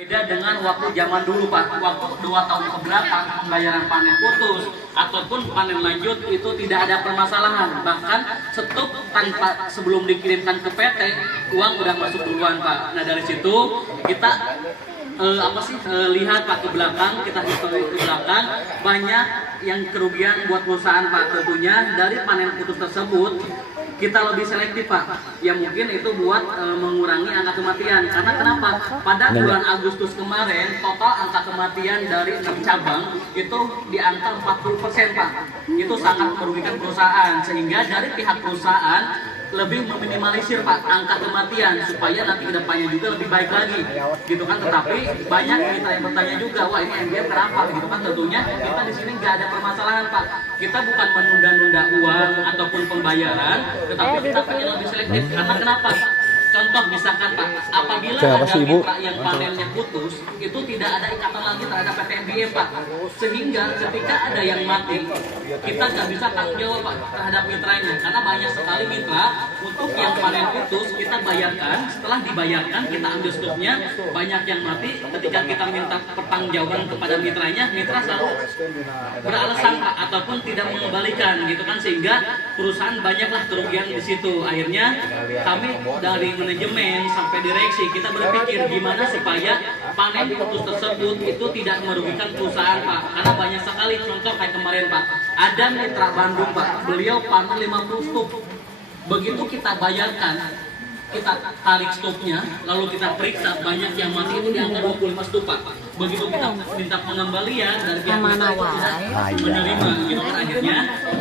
Beda dengan waktu zaman dulu Pak, waktu 2 tahun ke belakang pembayaran panen putus ataupun panen lanjut itu tidak ada permasalahan. Bahkan stok tanpa sebelum dikirimkan ke PT, uang udah masuk duluan Pak. Nah dari situ kita lihat Pak ke belakang, kita hitung ke belakang, banyak yang kerugian buat perusahaan Pak. Tentunya dari panen putus tersebut kita lebih selektif Pak, yang mungkin itu buat mengurangi angka kematian. Karena kenapa? Pada bulan Agustus kemarin total angka kematian dari 6 cabang itu di angka 40% Pak. Itu sangat merugikan perusahaan, sehingga dari pihak perusahaan lebih meminimalisir Pak angka kematian supaya nanti kedepannya juga lebih baik lagi gitu kan. Tetapi banyak kita yang bertanya juga, wah ini MBM kenapa gitu kan. Tentunya kita di sini nggak ada permasalahan Pak, kita bukan menunda-nunda uang ataupun pembayaran, tetapi kita pengen lebih selektif. Karena kenapa? Contoh misalkan Pak, apabila ada mitra yang panennya putus, itu tidak ada ikatan lagi terhadap PT MBM Pak. Sehingga ketika ada yang mati, kita nggak bisa tanggung jawab Pak terhadap mitranya. Karena banyak sekali mitra, untuk yang panen putus kita bayarkan, setelah dibayarkan kita ambil stoknya, banyak yang mati. Ketika kita minta pertanggungjawaban kepada mitranya, mitra selalu beralasan Pak, ataupun tidak mengembalikan gitu kan. Sehingga perusahaan banyaklah kerugian di situ. Akhirnya kami dari manajemen sampai direksi kita berpikir gimana supaya panen putus tersebut itu tidak merugikan perusahaan Pak. Karena banyak sekali contoh kayak kemarin Pak, ada mitra Bandung Pak, beliau panen 50 stok. Begitu kita bayarkan, kita tarik stoknya, lalu kita periksa banyak yang mati itu di angka 25 stok Pak. Begitu kita minta pengembalian dari pihak mitra itu tidak menerima gitu kan. Akhirnya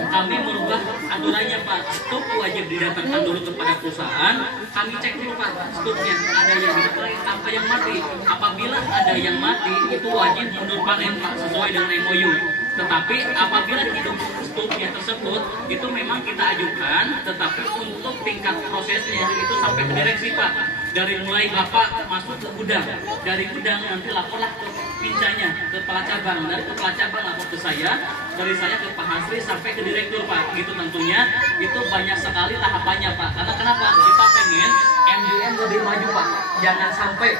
kami merubah aturannya Pak, stok wajib didatangkan dulu kepada perusahaan, kami cek dulu Pak stoknya ada yang diklaim apa yang mati. Apabila ada yang mati itu wajib mundur panen Pak sesuai dengan MOU. Tetapi apabila hidup stoknya tersebut itu memang kita ajukan, tetapi untuk tingkat prosesnya itu sampai ke direksi Pak. Dari mulai Bapak masuk ke gudang, dari gudang nanti laporlah ke pincanya, ke kepala cabang, dari kepala cabang lapor ke saya, dari saya ke Pak Hasri sampai ke direktur Pak. Gitu tentunya itu banyak sekali tahapannya Pak. Karena kenapa? Kita pengen MDM lebih maju Pak. Jangan sampai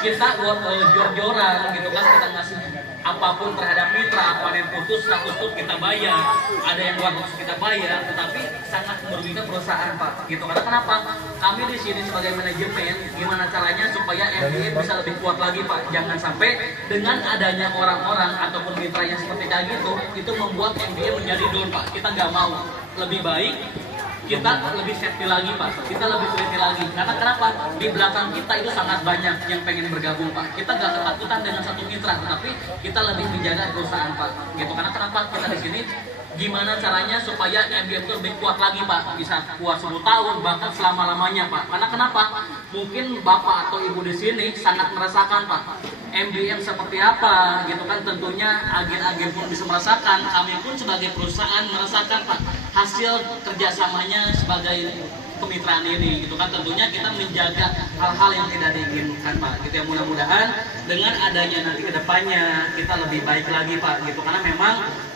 kita jor-joran gitu kan, kita ngasih apapun terhadap mitra, panen putus 100 stok kita bayar, ada yang 200 kita bayar, tetapi sangat merugikan perusahaan Pak. Gitu. Karena kenapa? Kami di sini sebagai manajemen, gimana caranya supaya MBM bisa lebih kuat lagi Pak. Jangan sampai dengan adanya orang-orang ataupun mitra yang seperti kayak gitu, itu membuat MBM menjadi down Pak. Kita nggak mau. Lebih baik kita lebih safety lagi Pak, kita lebih teliti lagi. Karena kenapa? Di belakang kita itu sangat banyak yang pengen bergabung Pak. Kita gak ketakutan dengan satu mitra, tapi kita lebih menjaga perusahaan Pak. Gitu. Karena kenapa? Kita di sini gimana caranya supaya MBM itu lebih kuat lagi Pak, bisa kuat 10 tahun bahkan selama-lamanya Pak. Karena kenapa? Mungkin Bapak atau Ibu di sini sangat merasakan Pak MBM seperti apa gitu kan. Tentunya agen-agen pun bisa merasakan, kami pun sebagai perusahaan merasakan Pak hasil kerjasamanya sebagai kemitraan ini gitu kan. Tentunya kita menjaga hal-hal yang tidak diinginkan Pak gitu ya. Mudah-mudahan dengan adanya nanti kedepannya kita lebih baik lagi Pak gitu. Karena memang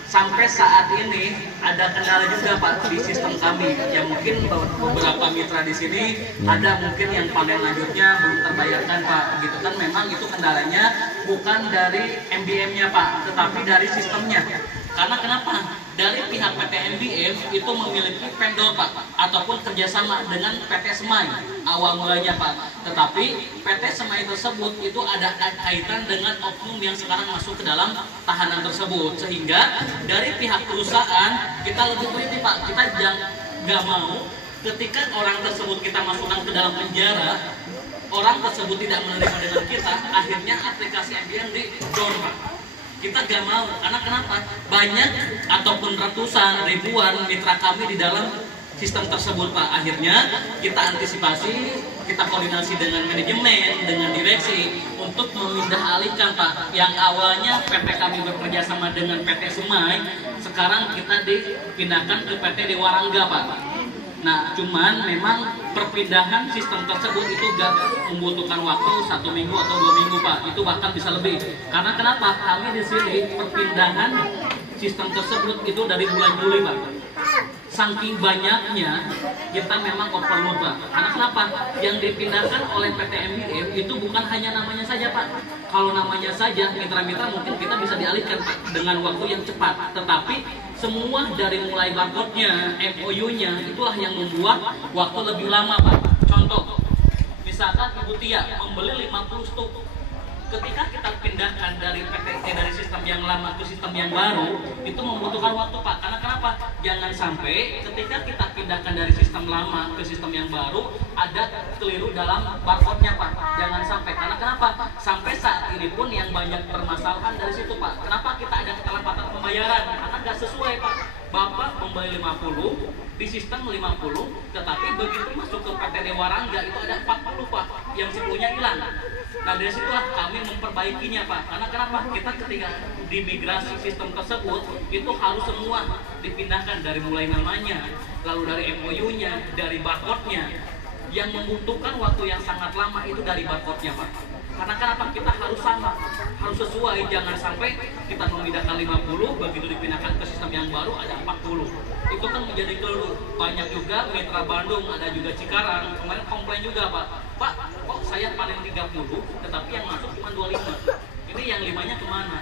sampai saat ini ada kendala juga Pak di sistem kami, yang mungkin beberapa mitra di sini ada mungkin yang panen lanjutnya belum terbayarkan Pak gitu kan. Memang itu kendalanya bukan dari MBM-nya Pak, tetapi dari sistemnya. Karena kenapa? Dari pihak PT MBM itu memiliki vendor Pak, ataupun kerjasama dengan PT Semai awal mulanya Pak. Tetapi PT Semai tersebut itu ada kaitan dengan oknum yang sekarang masuk ke dalam tahanan tersebut. Sehingga dari pihak perusahaan kita lebih teliti Pak. Kita nggak mau ketika orang tersebut kita masukkan ke dalam penjara, orang tersebut tidak menerima dengan kita, akhirnya aplikasi MBM di down Pak. Kita gak mau. Karena kenapa? Banyak ataupun ratusan, ribuan mitra kami di dalam sistem tersebut Pak. Akhirnya kita antisipasi, kita koordinasi dengan manajemen, dengan direksi untuk memindah alihkan Pak. Yang awalnya PT kami bekerja sama dengan PT Semai, sekarang kita dipindahkan ke PT Dewa Rangga Pak. Nah, cuman memang perpindahan sistem tersebut itu gak membutuhkan waktu 1 minggu atau 2 minggu Pak. Itu bahkan bisa lebih. Karena kenapa? Kami di sini perpindahan sistem tersebut itu dari bulan Juli Pak. saking banyaknya kita memang overload Pak. Karena kenapa? Yang dipindahkan oleh PT MBM itu bukan hanya namanya saja Pak. Kalau namanya saja mitra-mitra mungkin kita bisa dialihkan Pak dengan waktu yang cepat. Tetapi semua dari mulai barcode-nya, MOU-nya itulah yang membuat waktu lebih lama Pak. Contoh, misalkan Ibu Tia membeli 50 stuk. Ketika kita pindahkan dari dari sistem yang lama ke sistem yang baru, itu membutuhkan waktu Pak. Karena kenapa? Jangan sampai ketika kita pindahkan dari sistem lama ke sistem yang baru ada keliru dalam barcode-nya Pak. Jangan sampai. Karena kenapa? Sampai saat ini pun yang banyak permasalahan dari situ Pak. Kenapa kita ada keterlambatan pembayaran? Karena nggak sesuai Pak. Bapak membeli 50 di sistem 50, tetapi begitu masuk ke PT Dewa Rangga itu ada 40 Pak, yang sipunya hilang. Nah dari situlah kami memperbaikinya Pak. Karena kenapa? Kita ketika di migrasi sistem tersebut itu harus semua dipindahkan dari mulai namanya, lalu dari MOU-nya, dari barcode-nya. Yang membutuhkan waktu yang sangat lama itu dari barcode-nya Pak. Karena kenapa? Kita harus sama, harus sesuai. Jangan sampai kita memindahkan 50, begitu dipindahkan ke sistem yang baru ada 40. Itu kan menjadi keliru. Banyak juga mitra Bandung, ada juga Cikarang kemarin komplain juga Pak. Pak, kok saya panen 30, tetapi yang masuk cuma 25. Ini yang 5-nya kemana?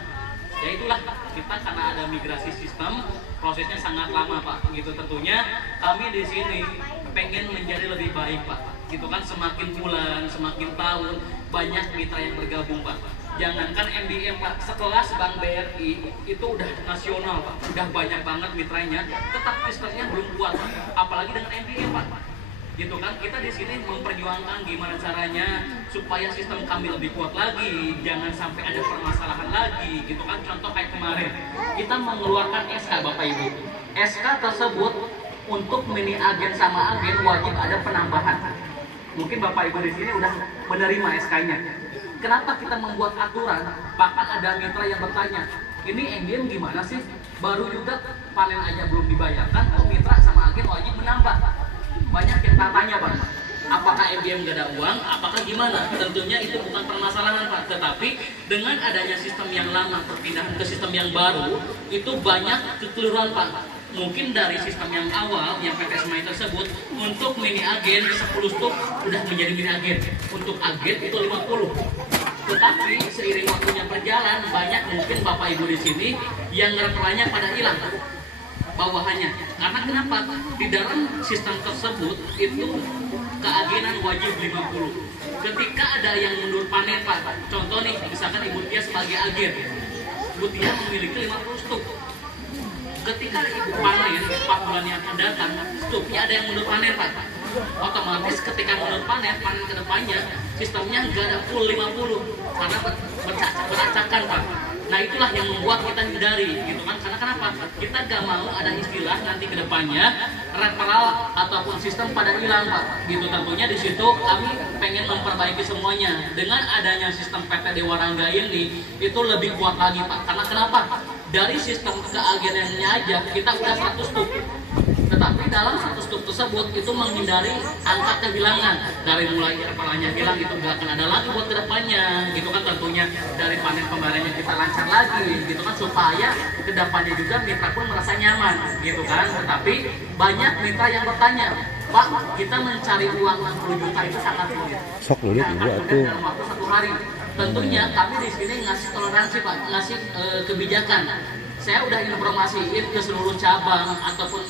Ya itulah, kita karena ada migrasi sistem, prosesnya sangat lama Pak. Gitu tentunya kami di sini pengen menjadi lebih baik Pak. Gitu kan, semakin bulan, semakin tahun banyak mitra yang bergabung Pak. Jangankan MBM Pak, sekelas Bank BRI itu udah nasional Pak, udah banyak banget mitranya, tetap sistemnya belum kuat Pak. Apalagi dengan MBM Pak. Gitu kan, kita di sini memperjuangkan gimana caranya supaya sistem kami lebih kuat lagi, jangan sampai ada permasalahan lagi. Gitu kan, contoh kayak kemarin kita mengeluarkan SK Bapak Ibu. SK tersebut untuk mini agen sama agen wajib ada penambahan. Mungkin Bapak Ibu di sini udah menerima SK-nya. Kenapa kita membuat aturan? Bahkan ada mitra yang bertanya, ini MBM gimana sih? Baru juga panen aja belum dibayarkan, kok mitra sama agen wajib menambah? Banyak yang tanya Pak, apakah MBM gak ada uang? Apakah gimana? Tentunya itu bukan permasalahan Pak. Tetapi dengan adanya sistem yang lama perpindahan ke sistem yang baru, itu banyak kekeliruan Pak. Mungkin dari sistem yang awal yang PT Semai tersebut untuk mini agen 10 stuk sudah menjadi mini agen, untuk agen itu 50. Tetapi seiring waktunya berjalan banyak mungkin Bapak Ibu di sini yang referannya pada hilang bawahannya. Karena kenapa? Di dalam sistem tersebut itu keagenan wajib 50. Ketika ada yang mundur panen Pak, contoh nih misalkan Ibu Tia sebagai agen, Ibu Tia memiliki 50 stuk. Ketika Ibu panen 4 bulan yang akan datang, stuknya ada yang mundur panen Pak. Otomatis ketika mundur panen ke depannya, sistemnya nggak ada full 50 karena beracakan Pak. Nah itulah yang membuat kita hindari, gitu kan? Karena kenapa? Kita nggak mau ada istilah nanti ke depannya referral ataupun sistem pada hilang Pak. Gitu tentunya di situ kami pengen memperbaiki semuanya. Dengan adanya sistem PT Dewa Rangga ini itu lebih kuat lagi Pak. Karena kenapa? Dari sistem keagenannya aja kita udah 100 stuk. Tetapi dalam 100 stuk tersebut itu menghindari angka kehilangan. Dari mulai kepalanya hilang itu nggak akan ada lagi buat kedepannya. Gitu kan tentunya dari panen pembayarannya kita lancar lagi. Gitu kan supaya kedepannya juga mitra pun merasa nyaman. Gitu kan. Tetapi banyak mitra yang bertanya, Pak, kita mencari uang 60 juta itu sangat sulit. Sok lu lihat Ibu atuh. Dalam waktu 1 hari. Tentunya kami di sini ngasih toleransi Pak, ngasih kebijakan. Saya udah informasiin ke seluruh cabang ataupun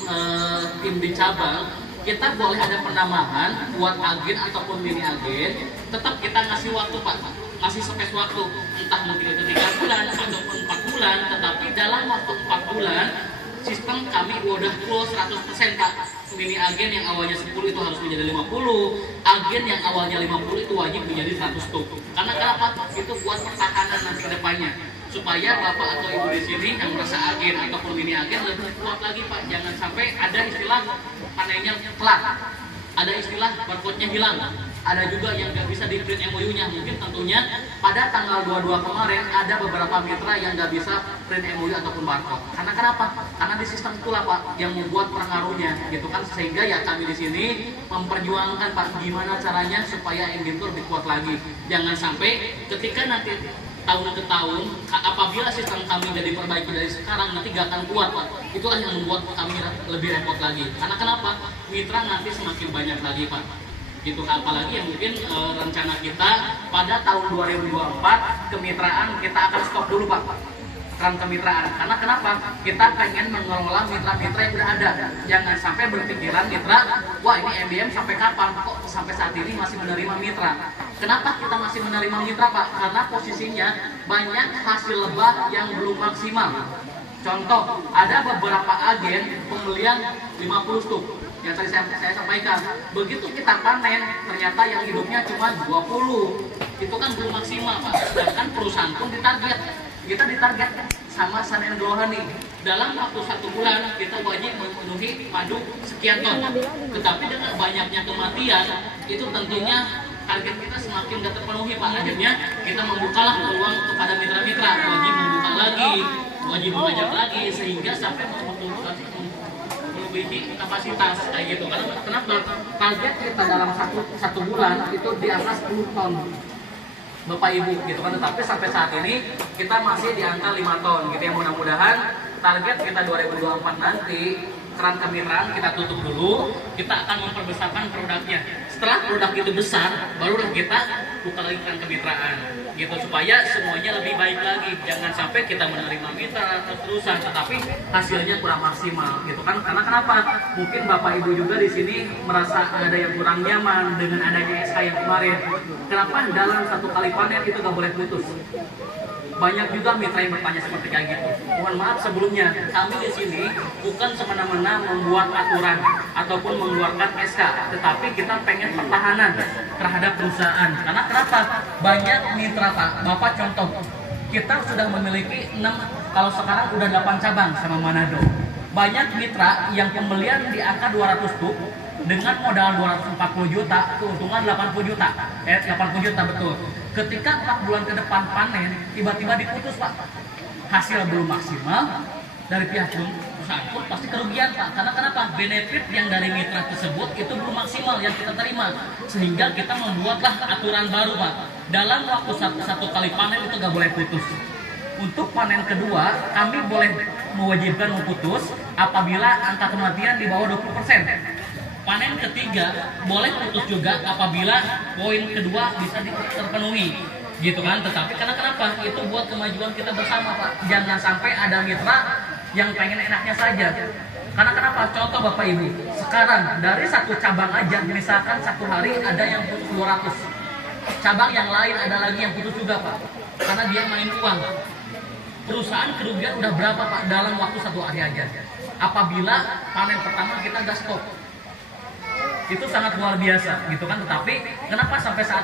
tim di cabang, kita boleh ada penambahan buat agen ataupun mini agen, tetap kita ngasih waktu Pak, ngasih space waktu, entah mungkin itu 3 bulan ataupun 4 bulan, tetapi dalam waktu 4 bulan sistem kami udah full 100% Pak. Mini agen yang awalnya 10 itu harus menjadi 50, agen yang awalnya 50 itu wajib menjadi 100 stuk. Karena kenapa? Itu buat pertahanan nanti ke depannya. Supaya Bapak atau Ibu di sini yang merasa agen ataupun mini agen lebih kuat lagi Pak. Jangan sampai ada istilah panennya telat, ada istilah barcode-nya hilang, ada juga yang nggak bisa di print MOU-nya. Mungkin tentunya pada tanggal 22 kemarin ada beberapa mitra yang nggak bisa print MOU ataupun barcode. Karena kenapa? Karena di sistem itulah Pak yang membuat pengaruhnya, gitu kan. Sehingga ya kami di sini memperjuangkan Pak gimana caranya supaya MBM itu lebih kuat lagi. Jangan sampai ketika nanti tahun ke tahun, apabila sistem kami jadi diperbaiki dari sekarang, nanti gak akan kuat Pak. Itulah yang membuat kami lebih repot lagi. Karena kenapa? Mitra nanti semakin banyak lagi Pak. Gitu, apalagi yang mungkin rencana kita pada tahun 2024 kemitraan kita akan stop dulu Pak. Kemitraan, karena kenapa? Kita pengen mengelola mitra-mitra yang udah ada. Jangan sampai berpikiran mitra, wah ini MBM sampai kapan? Kok sampai saat ini masih menerima mitra? Kenapa kita masih menerima mitra Pak? Karena posisinya banyak hasil lebah yang belum maksimal. Contoh, ada beberapa agen pembelian 50 stuk yang tadi saya sampaikan. Begitu kita panen, ternyata yang hidupnya cuma 20. Itu kan belum maksimal Pak. Sedangkan perusahaan pun ditarget. Kita ditarget sama Sun & Grow Honey. Dalam waktu 1 bulan kita wajib memenuhi madu sekian ton. Tetapi dengan banyaknya kematian, itu tentunya target kita semakin tidak terpenuhi Pak. Akhirnya kita membukalah peluang kepada mitra-mitra, wajib membuka lagi, wajib mengajak lagi, sehingga sampai melebihi kapasitas kayak gitu. Karena kenapa? Target kita dalam satu bulan itu di atas 10 ton. Bapak Ibu gitu kan, tetapi sampai saat ini kita masih di angka 5 ton gitu ya. Mudah-mudahan target kita 2024 nanti keran kemitraan kita tutup dulu, kita akan memperbesarkan produknya. Setelah produk itu besar, barulah kita buka lagi keran kemitraan gitu, supaya semuanya lebih baik lagi. Jangan sampai kita menerima mitra terus-terusan tetapi hasilnya kurang maksimal gitu kan. Karena kenapa? Mungkin Bapak Ibu juga di sini merasa ada yang kurang nyaman dengan adanya SK yang kemarin. Kenapa dalam 1 kali panen itu gak boleh putus? Banyak juga mitra yang bertanya seperti kayak gitu. Mohon maaf sebelumnya, kami di sini bukan semena-mena membuat aturan ataupun mengeluarkan SK, tetapi kita pengen pertahanan terhadap perusahaan. Karena kenapa? Banyak mitra Pak. Bapak contoh, kita sudah memiliki 6, kalau sekarang udah 8 cabang sama Manado. Banyak mitra yang pembelian di angka 200 stuk dengan modal 240 juta, keuntungan 80 juta. 80 juta betul. Ketika 4 bulan ke depan panen, tiba-tiba diputus Pak. Hasil belum maksimal, dari pihak perusahaan pun pasti kerugian Pak. Karena kenapa? Benefit yang dari mitra tersebut itu belum maksimal yang kita terima. Sehingga kita membuatlah aturan baru Pak. Dalam waktu satu kali panen itu gak boleh putus. Untuk panen kedua, kami boleh mewajibkan memutus apabila angka kematian di bawah 20%. Panen ketiga boleh putus juga apabila poin kedua bisa terpenuhi, gitu kan. Tetapi karena kenapa? Itu buat kemajuan kita bersama Pak. Jangan sampai ada mitra yang pengen enaknya saja. Karena kenapa? Contoh Bapak Ibu, sekarang dari 1 cabang aja, misalkan 1 hari ada yang putus 200, cabang yang lain ada lagi yang putus juga Pak. Karena dia main uang. Perusahaan kerugian udah berapa Pak dalam waktu 1 hari aja? Apabila panen pertama kita nggak stop. Itu sangat luar biasa gitu kan. Tetapi kenapa sampai saat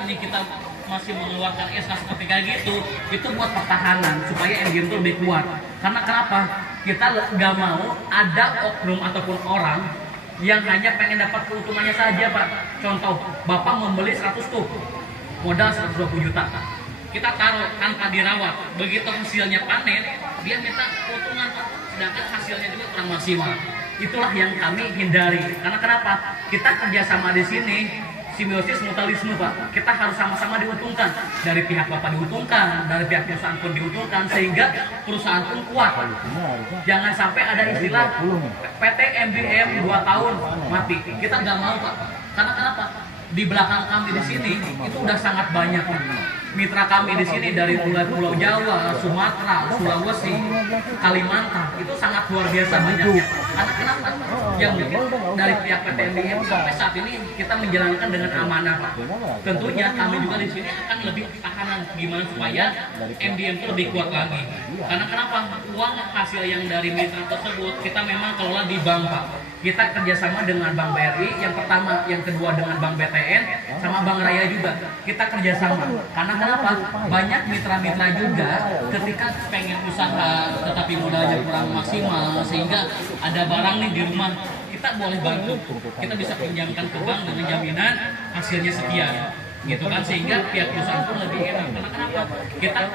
ini kita masih mengeluarkan SK seperti kayak gitu? Itu buat pertahanan supaya MGM itu lebih kuat. Karena kenapa? Kita nggak mau ada oknum ataupun orang yang hanya pengen dapat keuntungannya saja Pak. Contoh, Bapak membeli 100 stuk, modal 120 juta. Kita taruh tanpa dirawat. Begitu hasilnya panen, dia minta keuntungan Pak. Sedangkan hasilnya juga kurang maksimal. Itulah yang kami hindari. Karena kenapa? Kita kerjasama di sini simbiosis mutualisme Pak. Kita harus sama-sama diuntungkan. Dari pihak Bapak diuntungkan, dari pihak perusahaan pun diuntungkan, sehingga perusahaan pun kuat. Jangan sampai ada istilah PT MBM 2 tahun mati. Kita nggak mau Pak. Karena kenapa? Di belakang kami di sini itu udah sangat banyak Pak. Mitra kami di sini dari mulai Pulau Jawa, Sumatera, Sulawesi, Kalimantan itu sangat luar biasa banyaknya. Karena kenapa? Yang mungkin dari pihak PT MBM sampai saat ini kita menjalankan dengan amanah Pak. Tentunya kami juga di sini akan lebih tahanan gimana supaya MBM itu lebih kuat lagi. Karena kenapa? Uang hasil yang dari mitra tersebut kita memang kelola di bank Pak. Kita kerjasama dengan Bank BRI yang pertama, yang kedua dengan Bank BTN, sama Bank Raya juga. Kita kerjasama. Karena kenapa? Banyak mitra-mitra juga ketika pengen usaha tetapi modalnya kurang maksimal, sehingga ada barang nih di rumah, kita boleh bantu. Kita bisa pinjamkan ke bank dengan jaminan hasilnya sekian. Gitu kan, sehingga pihak perusahaan pun lebih enak. Karena kenapa? Kita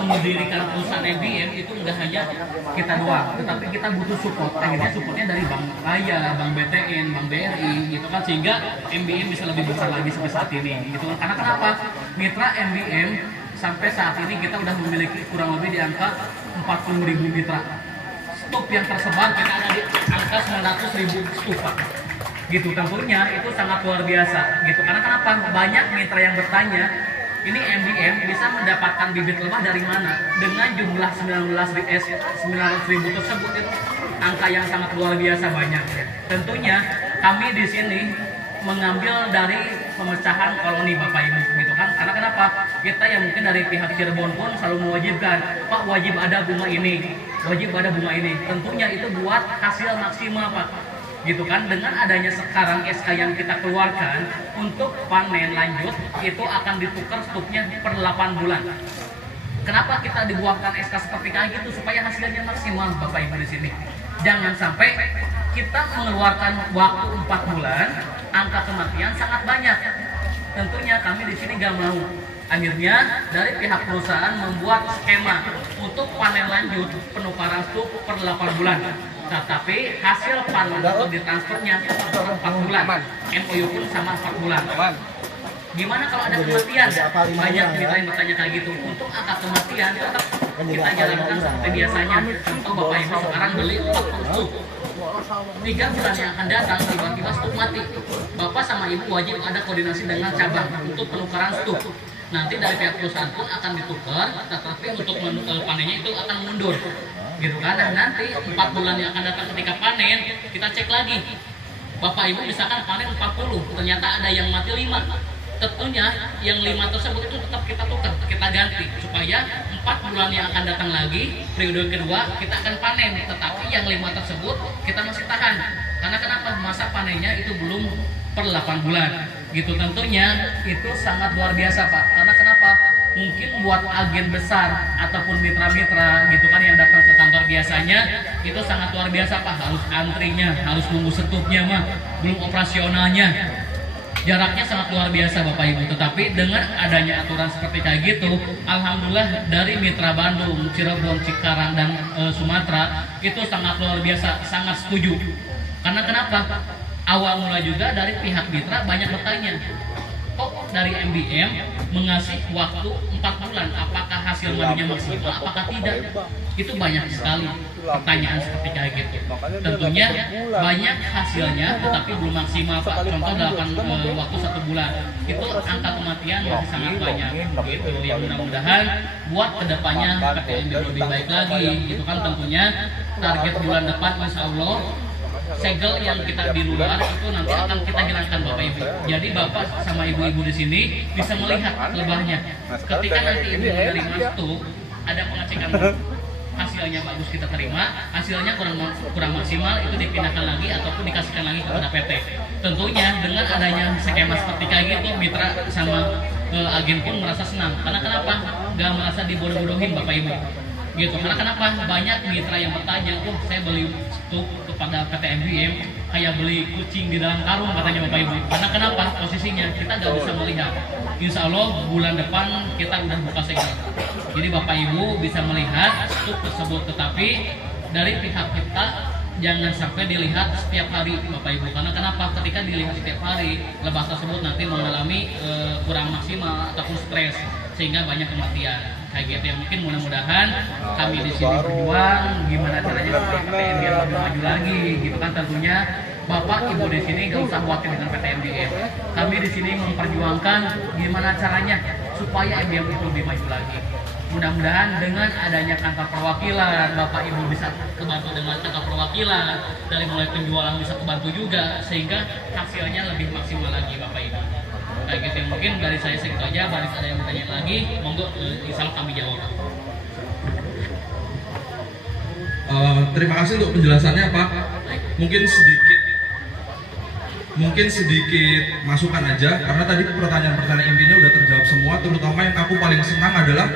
mendirikan perusahaan MBM itu enggak hanya kita doang, tetapi kita butuh support. Akhirnya supportnya dari Bank Raya, Bank BTN, Bank BRI, gitu kan, sehingga MBM bisa lebih besar lagi sampai saat ini. Gitu kan. Karena kenapa? Mitra MBM sampai saat ini kita udah memiliki kurang lebih di angka 40.000 mitra. Stuk yang tersebar kita ada di angka 900.000 stuk, Pak. Gitu, tentunya itu sangat luar biasa gitu. Karena kenapa? Banyak mitra yang bertanya, ini MBM bisa mendapatkan bibit lebah dari mana? Dengan jumlah 900.000 tersebut, itu angka yang sangat luar biasa banyak. Tentunya kami di sini mengambil dari pemecahan koloni Bapak Ibu gitu kan. Karena kenapa? Kita yang mungkin dari pihak Cirebon pun selalu mewajibkan, Pak, wajib ada bunga ini, wajib ada bunga ini. Tentunya itu buat hasil maksimal, Pak. Gitu kan, dengan adanya sekarang SK yang kita keluarkan untuk panen lanjut itu akan ditukar stuknya per 8 bulan. Kenapa kita dibuatkan SK seperti kayak gitu? Supaya hasilnya maksimal, Bapak Ibu di sini. Jangan sampai kita mengeluarkan waktu 4 bulan, angka kematian sangat banyak. Tentunya kami di sini gak mau. Akhirnya dari pihak perusahaan membuat skema untuk panen lanjut penukaran stuk per 8 bulan. Tetapi hasil panen untuk ditransfernya per 4 bulan. MOU pun sama 4 bulan. Gimana kalau ada kematian? Banyak kita yang bertanya kayak gitu. Untuk angka kematian tetap kita jalankan seperti biasanya. Contoh Bapak Ibu sekarang beli 40 stuk. 3 bulan yang akan datang tiba-tiba stuk mati. Bapak sama Ibu wajib ada koordinasi dengan cabang untuk penukaran stuk. Nanti dari pihak perusahaan pun akan ditukar, tetapi untuk panennya itu akan mundur. Gitu kan? Nah, nanti 4 bulan yang akan datang ketika panen, kita cek lagi. Bapak Ibu misalkan panen 40, ternyata ada yang mati 5. Tentunya yang 5 tersebut itu tetap kita tukar, kita ganti supaya 4 bulan yang akan datang lagi, periode kedua kita akan panen, tetapi yang 5 tersebut kita masih tahan. Karena kenapa? Masa panennya itu belum per 8 bulan. Gitu, tentunya itu sangat luar biasa, Pak. Karena kenapa? Mungkin buat agen besar ataupun mitra-mitra gitu kan yang datang ke kantor biasanya itu sangat luar biasa, Pak. Harus antrinya, harus nunggu setupnya mah, belum operasionalnya. Jaraknya sangat luar biasa, Bapak Ibu. Tetapi dengan adanya aturan seperti kayak gitu, alhamdulillah dari mitra Bandung, Cirebon, Cikarang dan Sumatera itu sangat luar biasa, sangat setuju. Karena kenapa? Awal mula juga dari pihak mitra banyak bertanya, kok dari MBM mengasih waktu 4 bulan, apakah hasil madunya maksimal, apakah tidak? Itu banyak sekali pertanyaan seperti kayak gitu. Tentunya banyak hasilnya, tetapi belum maksimal, Pak. Contoh dalam waktu 1 bulan, itu angka kematian masih sangat banyak. Gitu. Ya mudah-mudahan buat kedepannya PTMB lebih baik lagi. Gitu kan, tentunya target bulan depan Insya Allah segel yang kita di luar itu nanti akan kita hilangkan, Bapak Ibu. Jadi Bapak sama Ibu-ibu di sini bisa melihat lebahnya. Ketika nanti Ibu menerima stuk, ada pengecekan hasilnya bagus kita terima, hasilnya kurang maksimal itu dipindahkan lagi ataupun dikasihkan lagi kepada PT. Tentunya dengan adanya skema seperti kayak gitu, mitra sama agen pun merasa senang. Karena kenapa? Gak merasa dibodoh-bodohin, Bapak Ibu. Gitu. Karena kenapa? Banyak mitra yang bertanya, saya beli stuk kepada PT MBM kayak beli kucing di dalam karung, katanya Bapak Ibu. Karena kenapa? Posisinya kita nggak bisa melihat. Insya Allah bulan depan kita udah buka segel. Jadi Bapak Ibu bisa melihat stuk tersebut. Tetapi dari pihak kita jangan sampai dilihat setiap hari, Bapak Ibu. Karena kenapa? Ketika dilihat setiap hari, lebah tersebut nanti mengalami kurang maksimal ataupun stres sehingga banyak kematian. Kayak gitu ya, mungkin mudah-mudahan kami di sini berjuang gimana caranya supaya PTN biar lebih maju lagi gitu kan. Tentunya Bapak Ibu di sini gak usah khawatir dengan PT MBM. Kami di sini memperjuangkan gimana caranya supaya MBM itu lebih maju lagi. Mudah-mudahan dengan adanya kantor perwakilan, Bapak Ibu bisa kebantu dengan kantor perwakilan, dari mulai penjualan bisa kebantu juga, sehingga hasilnya lebih maksimal lagi, Bapak Ibu. Kayak gitu, mungkin dari saya segitu aja. Baris ada yang bertanya lagi, monggo, insya Allah kami jawab. Terima kasih untuk penjelasannya, Pak. Mungkin sedikit masukan aja, karena tadi pertanyaan-pertanyaan intinya udah terjawab semua. Terutama yang aku paling senang adalah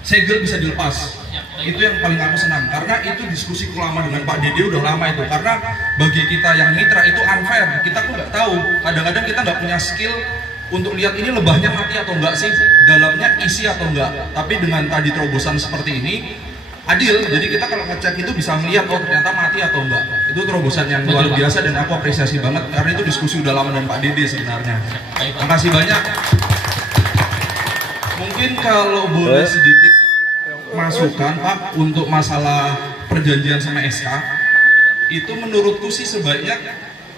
segel bisa dilepas. Itu yang paling aku senang, karena itu diskusi lama dengan Pak Dede udah lama itu. Karena bagi kita yang mitra itu unfair, kita tuh nggak tahu. Kadang-kadang kita nggak punya skill untuk lihat ini lebahnya mati atau enggak sih, dalamnya isi atau enggak. Tapi dengan tadi terobosan seperti ini, adil. Jadi kita kalau ngecek itu bisa melihat oh ternyata mati atau enggak. Itu terobosan yang luar biasa dan aku apresiasi banget karena itu diskusi udah lama dengan Pak Dede sebenarnya. Terima kasih banyak. Mungkin kalau boleh sedikit masukan Pak untuk masalah perjanjian sama SK, itu menurutku sih sebaiknya,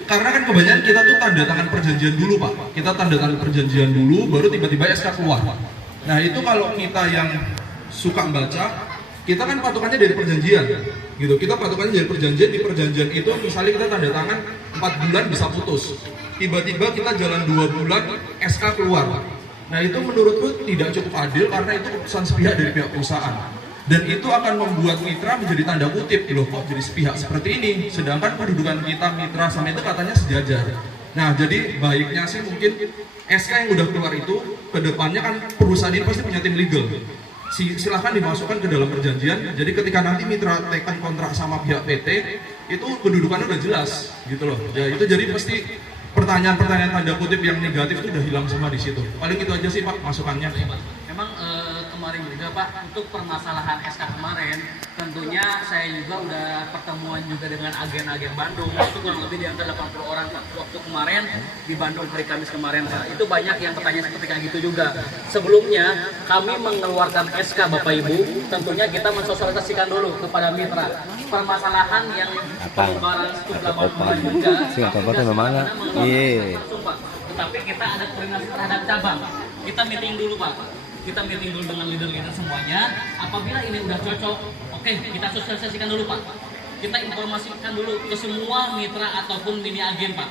karena kan kebanyakan kita tuh tanda tangan perjanjian dulu Pak, kita tanda tangan perjanjian dulu baru tiba-tiba SK keluar. Nah itu kalau kita yang suka baca, kita kan patokannya dari perjanjian gitu, kita patokannya dari perjanjian. Di perjanjian itu misalnya kita tanda tangan 4 bulan bisa putus, tiba-tiba kita jalan 2 bulan SK keluar. Nah itu menurutku tidak cukup adil karena itu keputusan sepihak dari pihak perusahaan. Dan itu akan membuat mitra menjadi tanda kutip, loh kok jadi sepihak seperti ini, sedangkan kedudukan kita mitra sama itu katanya sejajar. Nah jadi baiknya sih mungkin SK yang udah keluar itu, kedepannya kan perusahaan ini pasti punya tim legal, silahkan dimasukkan ke dalam perjanjian. Jadi ketika nanti mitra tekan kontrak sama pihak PT, itu kedudukannya udah jelas gitu loh. Ya itu jadi pasti pertanyaan-pertanyaan tanda kutip yang negatif itu udah hilang semua di situ. Paling itu aja sih Pak masukannya. Memang kemarin juga Pak, untuk permasalahan SK kemarin, tentunya saya juga udah pertemuan juga dengan agen-agen Bandung, itu kurang lebih di angka 80 orang Pak. Waktu kemarin di Bandung hari Kamis kemarin Pak, itu banyak yang bertanya seperti kayak gitu juga. Sebelumnya kami mengeluarkan SK Bapak Ibu, tentunya kita mensosialisasikan dulu kepada mitra permasalahan yang pembayaran stuk laporan juga. Tetapi kita ada koordinasi terhadap cabang. Kita meeting dulu Pak. Kita meeting dulu dengan leader-leader semuanya. Apabila ini udah cocok, oke, kita sosialisasikan dulu Pak. Kita informasikan dulu ke semua mitra ataupun mini agen Pak.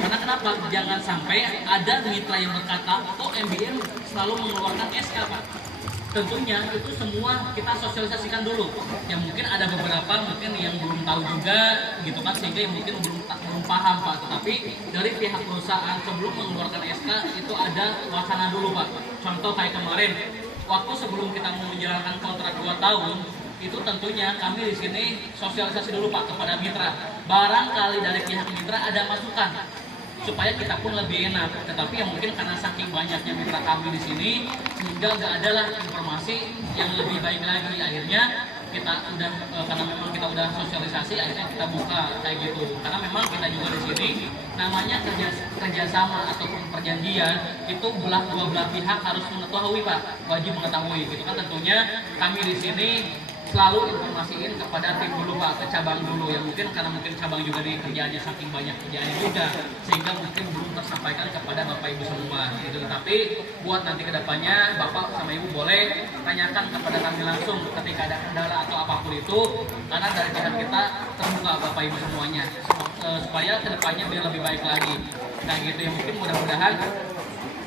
Karena kenapa? Jangan sampai ada mitra yang berkata, oh MBM selalu mengeluarkan SK Pak. Tentunya itu semua kita sosialisasikan dulu. Yang mungkin ada beberapa mungkin yang belum tahu juga gitu kan, sehingga yang mungkin belum paham Pak. Tetapi dari pihak perusahaan sebelum mengeluarkan SK itu ada wacana dulu Pak. Contoh kayak kemarin, waktu sebelum kita mau menjalankan kontrak 2 tahun, itu tentunya kami di sini sosialisasi dulu Pak kepada mitra. Barangkali dari pihak mitra ada masukan supaya kita pun lebih enak. Tetapi yang mungkin karena saking banyaknya mitra kami di sini, sehingga nggak adalah informasi yang lebih baik lagi. Akhirnya kita udah karena memang kita udah sosialisasi, akhirnya kita buka kayak gitu. Karena memang kita juga di sini namanya kerjasama ataupun perjanjian itu dua belah pihak harus mengetahui Pak, wajib mengetahui gitu kan. Tentunya kami di sini selalu informasiin kepada tim dulu Pak, ke cabang dulu, yang mungkin karena mungkin cabang juga di kerjaannya saking banyak kerjaannya juga, sehingga mungkin belum tersampaikan kepada Bapak Ibu semua gitu. Tapi buat nanti kedepannya Bapak sama Ibu boleh tanyakan kepada kami langsung ketika ada kendala atau apapun itu, karena dari pihak kita terbuka Bapak Ibu semuanya, supaya kedepannya biar lebih baik lagi kayak gitu. Yang mungkin mudah-mudahan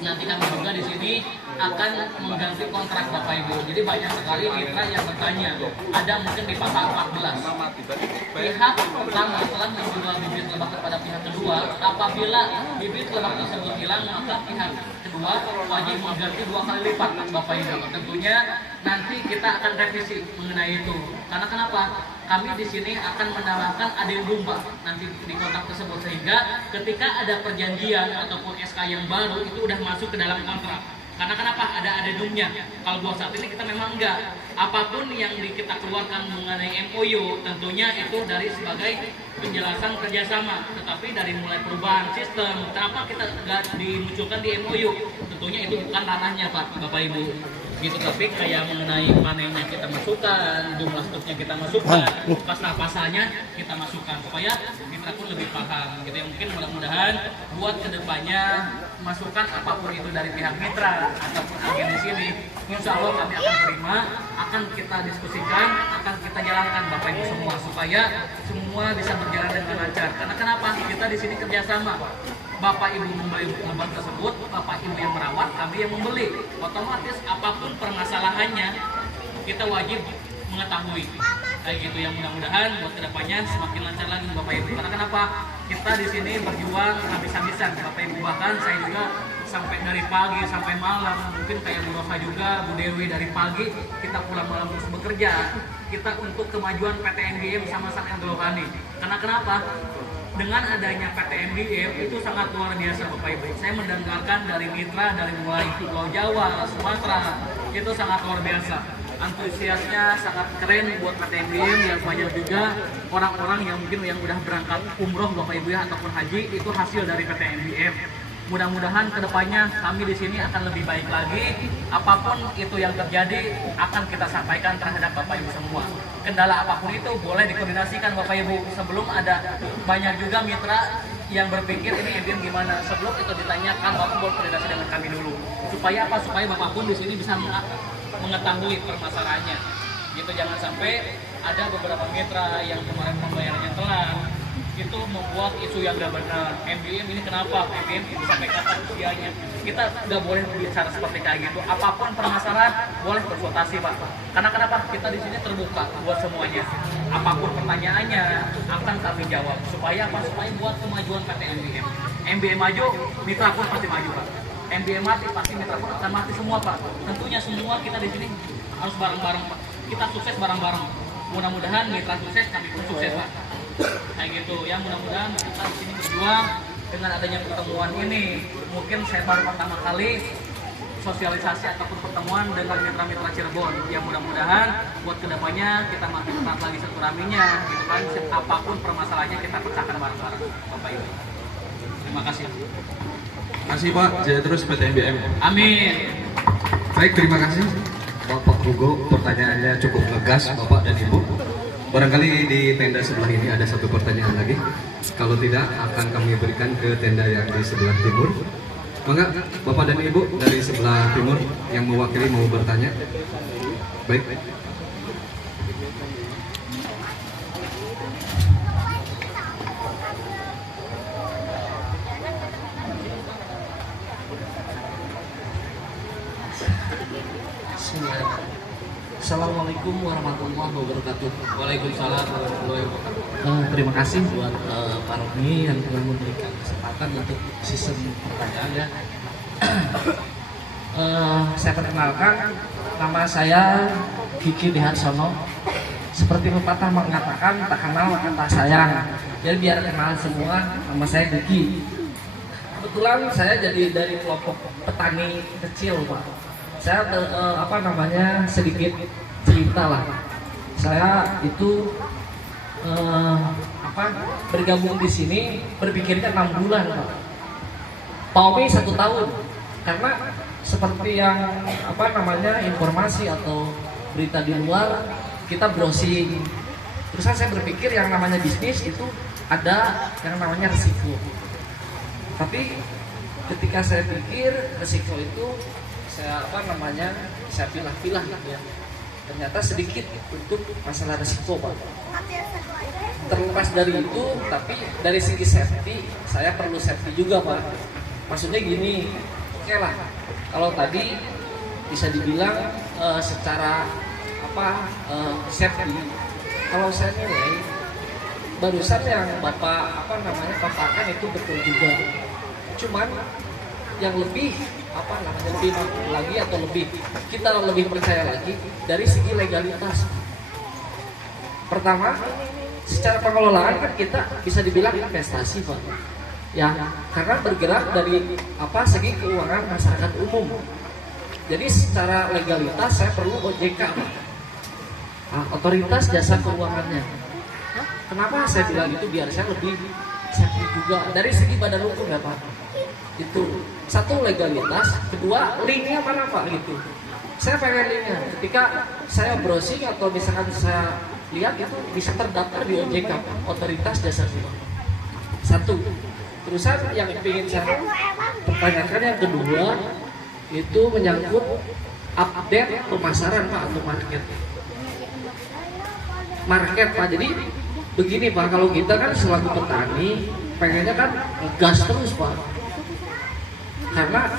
nanti kami juga di sini akan mengganti kontrak Bapak Ibu. Jadi banyak sekali mitra yang bertanya, ada mungkin di pasal 14 pihak pertama telah menjual bibit lebah kepada pihak kedua. Apabila bibit lebah tersebut hilang, maka pihak kedua wajib mengganti 2 kali lipat Bapak Ibu. Tentunya nanti kita akan revisi mengenai itu. Karena kenapa? Kami di sini akan menambahkan adendum Pak nanti di kontrak tersebut, sehingga ketika ada perjanjian ataupun SK yang baru itu udah masuk ke dalam kontrak. Karena kenapa? Ada adendumnya. Kalau buat saat ini kita memang enggak. Apapun yang kita keluarkan mengenai MOU, tentunya itu dari sebagai penjelasan kerjasama. Tetapi dari mulai perubahan sistem, kenapa kita enggak dimunculkan di MOU? Tentunya itu bukan ranahnya Pak, Bapak Ibu. Gitu. Tapi kayak mengenai panennya kita masukkan, jumlah stoknya kita masukkan, pasal-pasalnya kita masukkan supaya mitra pun lebih paham gitu. Yang mungkin mudah-mudahan buat kedepannya masukan apapun itu dari pihak mitra ataupun agen di sini, insya Allah kami akan terima, akan kita diskusikan, akan kita jalankan Bapak Ibu semua supaya semua bisa berjalan dengan lancar. Karena kenapa? Kita di sini kerjasama. Bapak Ibu membeli lebah tersebut, Bapak Ibu yang merawat, kami yang membeli. Otomatis apapun permasalahannya kita wajib mengetahui. Kayak gitu, yang mudah-mudahan buat kedepannya semakin lancar lagi Bapak Ibu. Karena kenapa? Kita di sini berjuang habis-habisan Bapak Ibu. Bahkan saya juga sampai dari pagi sampai malam. Mungkin kayak Bu Rosa juga, Bu Dewi dari pagi kita pulang malam terus bekerja. Kita untuk kemajuan PT NBM sama San Endrohani. Karena kenapa? Dengan adanya PT NBM itu sangat luar biasa Bapak Ibu. Saya mendengarkan dari mitra dari mulai Pulau Jawa, Sumatera, itu sangat luar biasa. antusiasnya sangat keren buat PTMBM, yang banyak juga orang-orang yang mungkin yang udah berangkat umroh Bapak Ibu ya ataupun haji, itu hasil dari PTMBM. Mudah-mudahan kedepannya kami di sini akan lebih baik lagi. Apapun itu yang terjadi akan kita sampaikan terhadap Bapak Ibu semua. Kendala apapun itu boleh dikoordinasikan Bapak Ibu. Sebelum ada banyak juga mitra yang berpikir ini MBM gimana, sebelum itu ditanyakan Bapak boleh koordinasi dengan kami dulu. Supaya apa? Supaya Bapak pun di sini bisa mengetahui permasalahannya. Gitu, jangan sampai ada beberapa mitra yang kemarin pembayarannya telat, itu membuat isu yang gak benar. MBM ini kenapa? MBM sampai kapan usianya? Kita nggak boleh bicara seperti kayak gitu. Apapun permasalahan boleh konsultasi Pak. Karena kenapa? Kita di sini terbuka buat semuanya. Apapun pertanyaannya akan kami jawab. Supaya apa? Supaya buat kemajuan PT MBM. MBM maju, mitra pun pasti maju Pak. MBM mati, pasti mitra pun akan mati semua Pak. Tentunya semua kita di sini harus bareng-bareng Pak. Kita sukses bareng-bareng. Mudah-mudahan mitra sukses, kami pun sukses Pak. Kayak gitu ya, mudah-mudahan kita di sini berjuang dengan adanya pertemuan ini. Mungkin saya baru pertama kali sosialisasi ataupun pertemuan dengan mitra-mitra Cirebon. Ya mudah-mudahan buat kedepannya kita makin erat lagi silaturahminya, gitu kan. Apapun permasalahannya kita pecahkan bareng-bareng, Bapak Ibu. Terima kasih. Terima kasih Pak, jaya terus PT MBM. Amin. Baik, terima kasih Bapak Hugo. Pertanyaannya cukup ngegas Bapak dan Ibu. Barangkali di tenda sebelah ini ada satu pertanyaan lagi. Kalau tidak, akan kami berikan ke tenda yang di sebelah timur. Maka Bapak dan Ibu dari sebelah timur yang mewakili mau bertanya. Baik. Assalamualaikum warahmatullahi wabarakatuh. Waalaikumsalam warahmatullahi wabarakatuh. Terima kasih buat Pak Romi yang telah memberikan kesempatan untuk season pertanyaan ya. Saya perkenalkan, nama saya Kiki Diharsono. Seperti pepatah mengatakan, tak kenal maka tak sayang. Jadi biar kenal semua, nama saya Kiki. Kebetulan saya jadi dari kelompok petani kecil Pak. Saya sedikit cerita lah. Saya itu bergabung di sini berpikirnya 6 bulan Pak. Pak Omi 1 tahun. Karena seperti yang informasi atau berita di luar, kita browsing. Terus saya berpikir yang namanya bisnis itu ada yang namanya risiko. Tapi ketika saya pikir risiko itu saya pilah-pilah gitu ya. Ternyata sedikit untuk masalah risiko Pak. Terlepas dari itu, tapi dari segi safety, saya perlu safety juga Pak. Maksudnya gini, oke lah. Kalau tadi bisa dibilang secara safety, kalau saya nilai barusan yang Bapak paparkan itu betul juga. Cuman yang lebih lagi atau kita lebih percaya lagi dari segi legalitas. Pertama, secara pengelolaan kan kita bisa dibilang investasi Pak. Ya, karena bergerak dari segi keuangan masyarakat umum. Jadi secara legalitas saya perlu OJK Pak. Otoritas Jasa Keuangannya. Kenapa saya bilang itu? Biar saya lebih safety juga dari segi badan hukum ya Pak. Itu satu legalitas, kedua linknya mana Pak gitu. Saya pengen linknya. Ketika saya browsing atau misalkan saya lihat itu bisa terdaftar di OJK, Otoritas Jasa Keuangan. Satu. Terusan yang ingin saya pertanyakan yang kedua itu menyangkut update pemasaran Pak atau market. Market Pak. Jadi begini Pak, kalau kita kan selaku petani pengennya kan gas terus Pak. Karena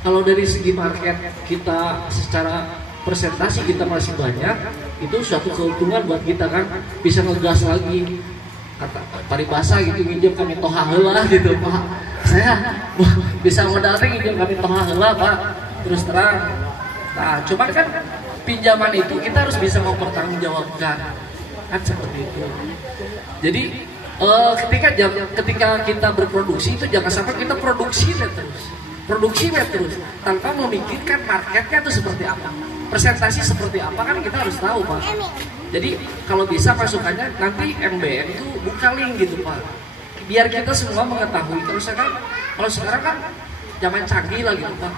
kalau dari segi market kita secara persentasi kita masih banyak, itu suatu keuntungan buat kita kan, bisa ngegas lagi. Kata paribasa gitu, nginjem kami toha heula gitu Pak. Saya bisa modalnya nginjem kami toha heula Pak. Terus terang. Nah, cuman kan pinjaman itu kita harus bisa mempertanggungjawabkan. Kan seperti itu. Jadi ketika kita berproduksi itu jangan sampai kita produksi terus. produksi web terus tanpa memikirkan marketnya itu seperti apa, presentasi seperti apa, kan kita harus tahu Pak. Jadi kalau bisa masukannya nanti MBM itu buka link gitu Pak, biar kita semua mengetahui. Terus kan kalau sekarang kan zaman canggih lah gitu Pak,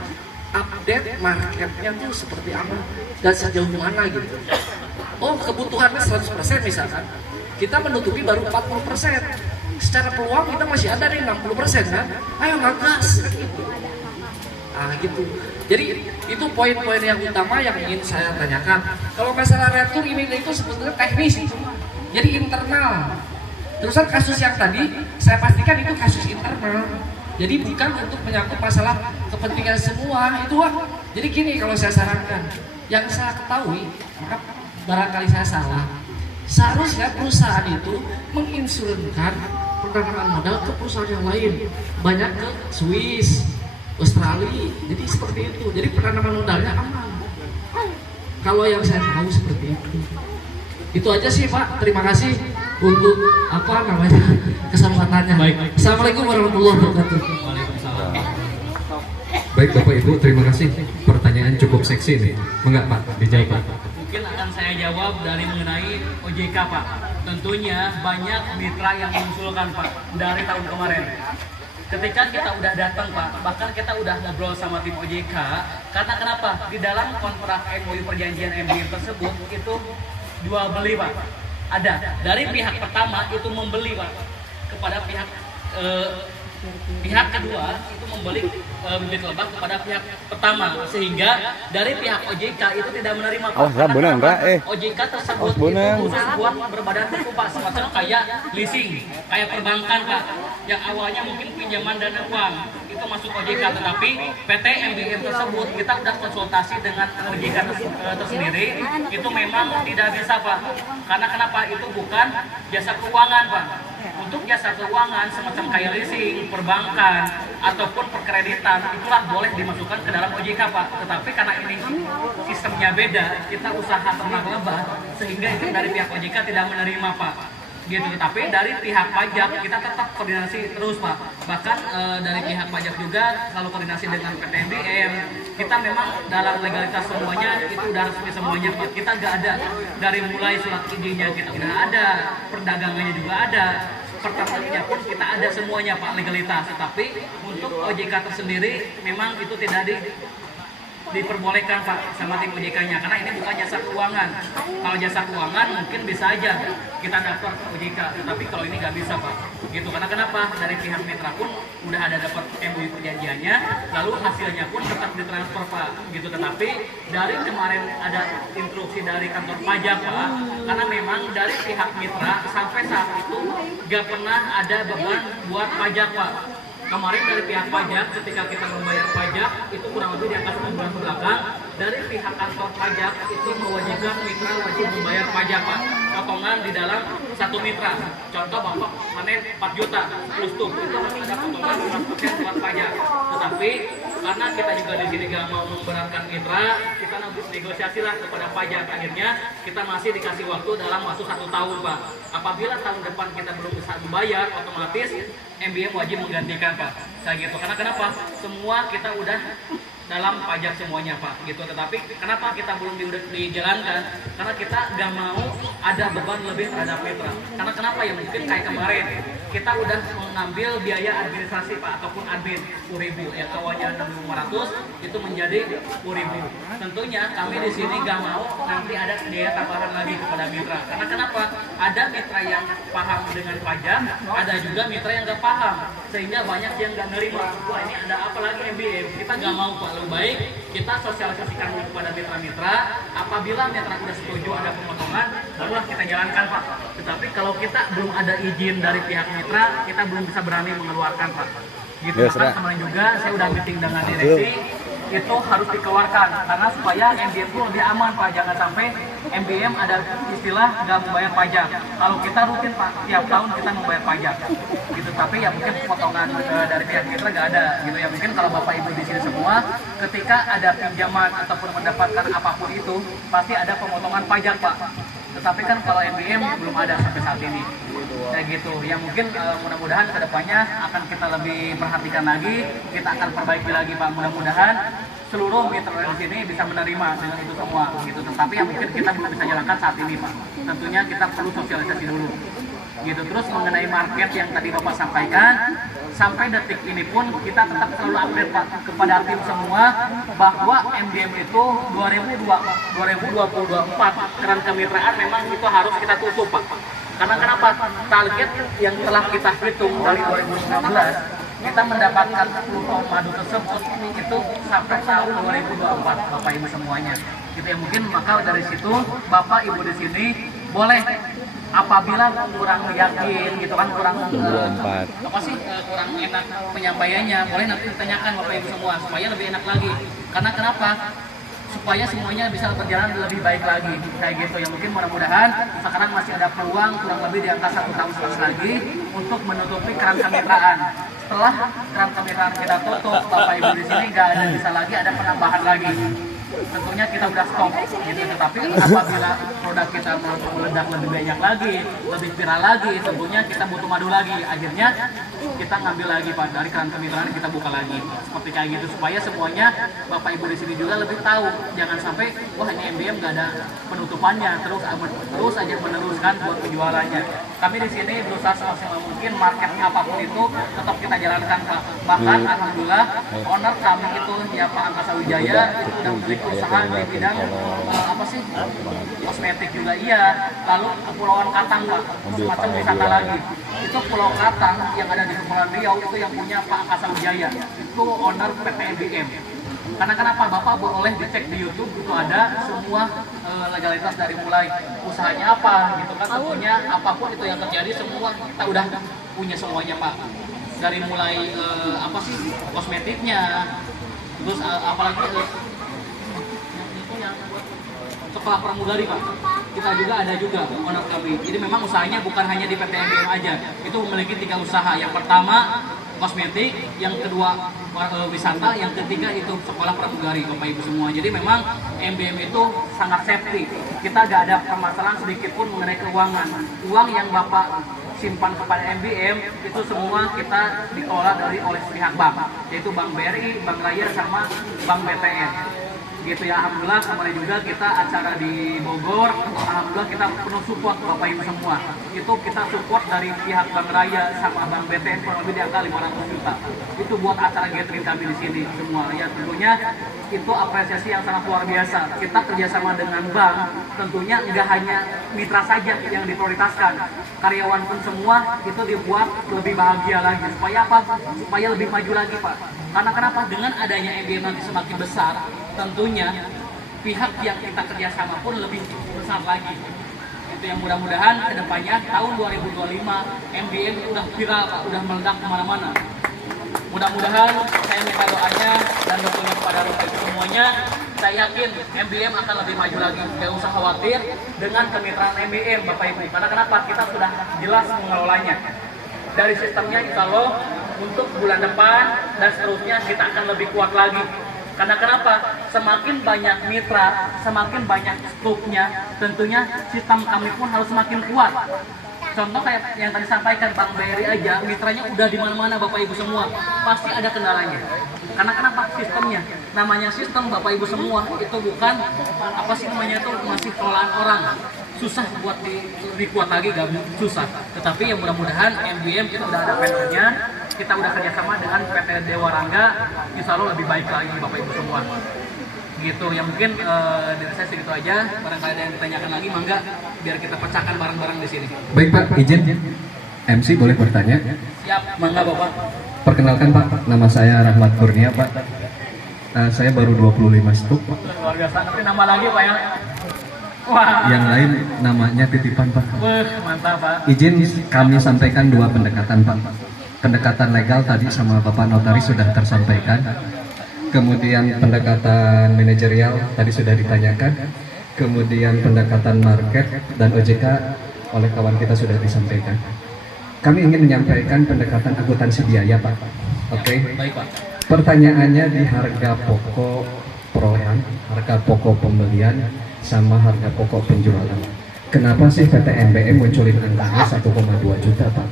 update marketnya tuh seperti apa dan sejauh mana gitu. Oh kebutuhannya 100% misalkan, kita menutupi baru 40%. Secara peluang kita masih ada nih 60% kan, ayo ngegas kan gitu. Nah gitu. Jadi itu poin-poin yang utama yang ingin saya tanyakan. Kalau masalah retur ini itu sebetulnya teknis, jadi internal. Terusan kasus yang tadi saya pastikan itu kasus internal. Jadi bukan untuk menyangkut masalah kepentingan semua itu Wah. Jadi gini kalau saya sarankan, yang saya ketahui, maka barangkali saya salah. Seharusnya perusahaan itu menginsurankan pendanaan modal ke perusahaan yang lain, banyak ke Swiss, Australia, jadi seperti itu. Jadi penanaman modalnya aman. Kalau yang saya tahu seperti itu. Itu aja sih Pak. Terima kasih untuk kesempatannya. Baik. Assalamualaikum warahmatullahi wabarakatuh. Waalaikumsalam. Baik Bapak Ibu, terima kasih. Pertanyaan cukup seksi nih. Enggak Pak, dijawab Pak. Mungkin akan saya jawab dari mengenai OJK Pak. Tentunya banyak mitra yang mengusulkan Pak dari tahun kemarin. Ketika kita udah datang Pak, bahkan kita udah ngobrol sama tim OJK, karena kenapa? Di dalam kontrak MOU perjanjian MBM tersebut itu jual beli Pak. Ada dari pihak pertama itu membeli Pak kepada pihak kedua itu membeli bibit lebah kepada pihak pertama, sehingga dari pihak OJK itu tidak menerima Pak. OJK tersebut itu khusus buat berbadan hukum Pak, semacam kayak leasing, kayak perbankan Pak, yang awalnya mungkin pinjaman dana uang itu masuk OJK, tetapi PT MBM tersebut kita udah konsultasi dengan OJK tersendiri, itu memang tidak bisa Pak. Karena kenapa? Itu bukan jasa keuangan Pak. Untuk jasa keuangan semacam kayak leasing, perbankan, ataupun perkreditan, itulah boleh dimasukkan ke dalam OJK Pak. Tetapi karena ini sistemnya beda, kita usaha ternak lebah, sehingga itu dari pihak OJK tidak menerima Pak. Gitu. Tapi dari pihak pajak kita tetap koordinasi terus Pak. Bahkan dari pihak pajak juga selalu koordinasi dengan PT MBM. Kita memang dalam legalitas semuanya itu udah resmi semuanya Pak. Kita nggak ada dari mulai surat izinnya kita udah ada, perdagangannya juga ada, pertaniannya pun kita ada semuanya Pak, legalitas. Tetapi untuk OJK tersendiri memang itu tidak diperbolehkan Pak sama tim OJK-nya, karena ini bukan jasa keuangan. Kalau jasa keuangan mungkin bisa aja kita daftar ke OJK, tetapi kalau ini nggak bisa Pak. Gitu. Karena kenapa? Dari pihak mitra pun udah ada dapat MOU perjanjiannya, lalu hasilnya pun tetap ditransfer Pak. Gitu. Tetapi dari kemarin ada instruksi dari kantor pajak Pak, karena memang dari pihak mitra sampai saat itu nggak pernah ada beban buat pajak Pak. Kemarin dari pihak pajak, ketika kita membayar pajak, itu kurang lebih di angka 1 bulan belakang, dari pihak kantor pajak itu mewajibkan mitra wajib membayar pajak Pak. Potongan di dalam satu mitra. Contoh Bapak panen 4 juta plus tuh, itu harus ada potongan 5% buat pajak. Tetapi karena kita juga di sini gak mau memberatkan mitra, kita negosiasi lah kepada pajak. Akhirnya kita masih dikasih waktu dalam waktu 1 tahun Pak. Apabila tahun depan kita belum bisa membayar, otomatis MBM wajib menggantikan Pak. Kayak gitu. Karena kenapa? Semua kita udah dalam pajak semuanya Pak. Gitu. Tetapi kenapa kita belum dijalankan? Karena kita gak mau ada beban lebih terhadap mitra. Karena kenapa ya? Mungkin kayak kemarin kita udah mengambil biaya administrasi Pak, ataupun admin 10.000 yang awalnya 6.500 itu menjadi 10.000. Tentunya kami di sini gak mau nanti ada biaya tambahan lagi kepada mitra. Karena kenapa? Ada mitra yang paham dengan pajak, ada juga mitra yang gak paham, sehingga banyak yang gak nerima. Wah ini ada apa lagi MBM? Kita gak mau Pak. Lebih baik kita sosialisasikan kepada mitra-mitra. Apabila mitra sudah setuju ada pemotongan, barulah kita jalankan Pak. Tetapi kalau kita belum ada izin dari pihak mitra, kita belum bisa berani mengeluarkan Pak. Gitu. Bahkan kemarin juga saya udah meeting dengan direksi, itu harus dikeluarkan karena supaya MBM itu lebih aman Pak. Jangan sampai MBM ada istilah nggak membayar pajak. Kalau kita rutin Pak, tiap tahun kita membayar pajak. Gitu. Tapi ya mungkin potongan dari pihak mitra nggak ada. Gitu ya. Mungkin kalau Bapak Ibu di sini semua, ketika ada pinjaman ataupun mendapatkan apapun itu, pasti ada pemotongan pajak Pak. Tetapi kan kalau MBM belum ada sampai saat ini. Kayak gitu. Ya mungkin mudah-mudahan kedepannya akan kita lebih perhatikan lagi, kita akan perbaiki lagi Pak. Mudah-mudahan seluruh mitra di sini bisa menerima dengan itu semua gitu. Tetapi yang mungkin kita belum bisa jalankan saat ini Pak. Tentunya kita perlu sosialisasi dulu. Gitu. Terus mengenai market yang tadi Bapak sampaikan, sampai detik ini pun kita tetap selalu update Pak kepada tim semua bahwa MBM itu 2024 keran kemitraan memang itu harus kita tutup Pak. Karena kenapa? Target yang telah kita hitung dari 2019 kita mendapatkan 10 ton madu tersebut itu sampai tahun 2024 Bapak Ibu semuanya. Gitu ya, mungkin maka dari situ Bapak Ibu di sini boleh apabila kurang yakin gitu kan, kurang kurang enak penyampaiannya, boleh nanti ditanyakan Bapak Ibu semua supaya lebih enak lagi. Karena kenapa? Supaya semuanya bisa berjalan lebih baik lagi kayak gitu ya. Mungkin mudah-mudahan sekarang masih ada peluang kurang lebih di angka 1 tahun lagi untuk menutupi keran kemitraan. Setelah keran kemitraan kita tutup Bapak Ibu di sini nggak ada bisa lagi ada penambahan lagi. Tentunya kita udah stop gitu, tetapi apabila produk kita meledak lebih banyak lagi, lebih viral lagi, tentunya kita butuh madu lagi. Akhirnya kita ngambil lagi Pak dari keran kemitraan, kita buka lagi seperti kayak gitu supaya semuanya Bapak Ibu di sini juga lebih tahu. Jangan sampai wah ini MBM nggak ada penutupannya, terus aja meneruskan buat penjualannya. Kami di sini berusaha semaksimal mungkin marketnya apapun itu tetap kita jalankan Pak. Bahkan alhamdulillah owner kami itu ya Pak Angkasa Wijaya itu udah memiliki usaha di bidang kosmetik juga iya. Lalu Kepulauan Katang Pak, semacam wisata lagi. Itu Pulau Katang yang ada di Kepulauan Riau itu yang punya Pak Angkasa Wijaya. Itu owner PT MBM. Karena kenapa Bapak boleh dicek di YouTube itu ada semua legalitas dari mulai usahanya apa gitu kan, tentunya apapun itu yang terjadi semua kita udah punya semuanya Pak. Dari mulai kosmetiknya, terus apalagi itu yang buat sekolah pramugari Pak. Kita juga ada juga owner kami. Jadi memang usahanya bukan hanya di PT MBM aja. Itu memiliki 3 usaha. Yang pertama kosmetik, yang kedua wisata, yang ketiga itu sekolah pramugari Bapak Ibu semua. Jadi memang MBM itu sangat safety. Kita gak ada permasalahan sedikit pun mengenai keuangan. Uang yang Bapak simpan kepada MBM itu semua kita dikelola oleh pihak bank, yaitu Bank BRI, Bank Raya sama Bank BTN. Gitu ya, alhamdulillah kemarin juga kita acara di Bogor, alhamdulillah kita penuh support Bapak Ibu semua. Itu kita support dari pihak Bank Raya sama Bank BTN kurang lebih di angka 500 juta. Itu buat acara gathering kami di sini semua. Ya tentunya itu apresiasi yang sangat luar biasa. Kita kerjasama dengan bank, tentunya nggak hanya mitra saja yang diprioritaskan. Karyawan pun semua itu dibuat lebih bahagia lagi. Supaya apa? Supaya lebih maju lagi Pak. Karena kenapa? Dengan adanya MBM nanti semakin besar, tentunya pihak yang kita kerjasama pun lebih besar lagi. Itu yang mudah-mudahan kedepannya tahun 2025 MBM udah viral Pak, udah meledak kemana-mana. Mudah-mudahan saya minta doanya dan dukungan kepada Bapak Ibu semuanya. Saya yakin MBM akan lebih maju lagi. Gak usah khawatir dengan kemitraan MBM Bapak Ibu. Karena kenapa? Kita sudah jelas mengelolanya. Dari sistemnya insya Allah untuk bulan depan dan seterusnya kita akan lebih kuat lagi. Karena kenapa? Semakin banyak mitra, semakin banyak struknya, tentunya sistem kami pun harus semakin kuat. Contoh kayak yang tadi sampaikan Bank BRI aja, mitranya udah di mana-mana Bapak Ibu semua, pasti ada kendalanya. Karena kenapa? Sistemnya, namanya sistem Bapak Ibu semua itu bukan itu masih kelolaan orang. Susah buat dikuat lagi, gak susah. Tetapi yang mudah-mudahan MBM kita udah ada vendornya, kita udah kerjasama dengan PT Dewa Rangga, insya Allah lebih baik lagi Bapak Ibu semua. Gitu ya, mungkin dari saya segitu aja. Barangkali ada yang ditanyakan lagi, mangga biar kita pecahkan bareng-bareng di sini. Baik Pak, izin MC boleh bertanya? Siap, mangga Bapak. Perkenalkan Pak, nama saya Rahmat Kurnia Pak. Saya baru 25 stuk Pak. Luar biasa, nanti nama lagi Pak ya. Wah. Yang lain namanya titipan Pak. Mantap Pak. Izin kami sampaikan 2 pendekatan Pak. Pendekatan legal tadi sama Bapak Notaris sudah tersampaikan. Kemudian pendekatan manajerial tadi sudah ditanyakan. Kemudian pendekatan market dan OJK oleh kawan kita sudah disampaikan. Kami ingin menyampaikan pendekatan akuntansi biaya Pak. Oke. Baik Pak. Pertanyaannya di harga pokok perorangan, harga pokok pembelian, sama harga pokok penjualan. kenapa sih PT MBM munculin angkanya 1,2 juta Pak?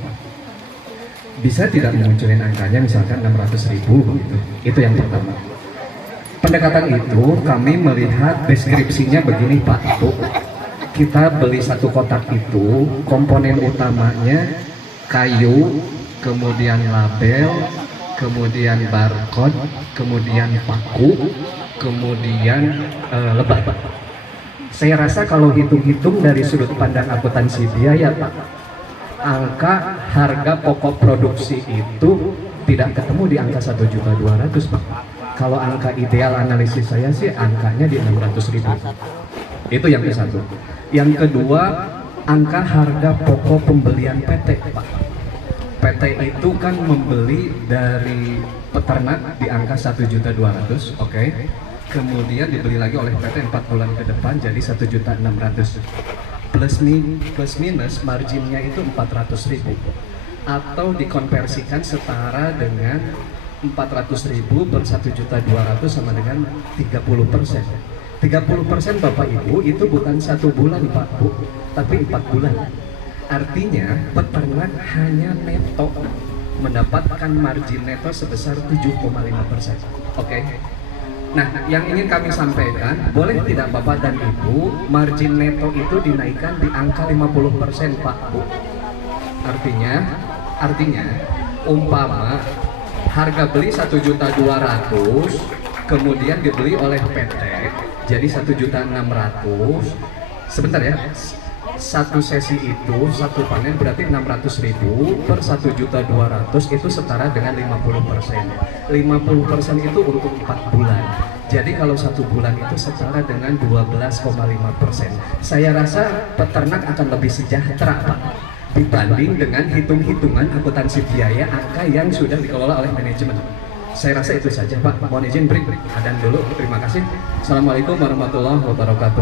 Bisa tidak munculin angkanya misalkan 600.000 gitu. Itu yang pertama. Pendekatan itu kami melihat deskripsinya begini Pak Bu. Kita beli satu kotak itu, komponen utamanya kayu, kemudian label, kemudian barcode, kemudian paku, kemudian lebah. Saya rasa kalau hitung-hitung dari sudut pandang akuntansi biaya Pak, angka harga pokok produksi itu tidak ketemu di angka 1.200.000 Pak. Kalau angka ideal analisis saya sih angkanya di 600.000. Itu yang ke satu. Yang kedua, angka harga pokok pembelian PT Pak. PT itu kan membeli dari peternak di angka 1.200.000, oke. Kemudian dibeli lagi oleh PT 4 bulan ke depan jadi 1.600.000. Plus minus marginnya itu 400.000 atau dikonversikan setara dengan 400.000 per 1.200.000 sama dengan 30%. 30% Bapak Ibu itu bukan 1 bulan Pak Bu, tapi 4 bulan. Artinya peternak hanya neto mendapatkan margin neto sebesar 7,5%. Oke. Nah, yang ingin kami sampaikan, boleh tidak Bapak dan Ibu margin neto itu dinaikkan di angka 50% Pak Bu. Artinya umpama harga beli 1.200.000 kemudian dibeli oleh PT jadi 1.600.000. Sebentar ya, satu sesi itu satu panen berarti 600.000 per 1.200.000 itu setara dengan 50%. 50% itu untuk 4 bulan. Jadi kalau 1 bulan itu setara dengan 12,5%. Saya rasa peternak akan lebih sejahtera Pak dibanding dengan hitung-hitungan akuntansi biaya angka yang sudah dikelola oleh manajemen. Saya rasa itu saja Pak. Mohon izin break. Adan dulu. Terima kasih. Assalamualaikum warahmatullahi wabarakatuh.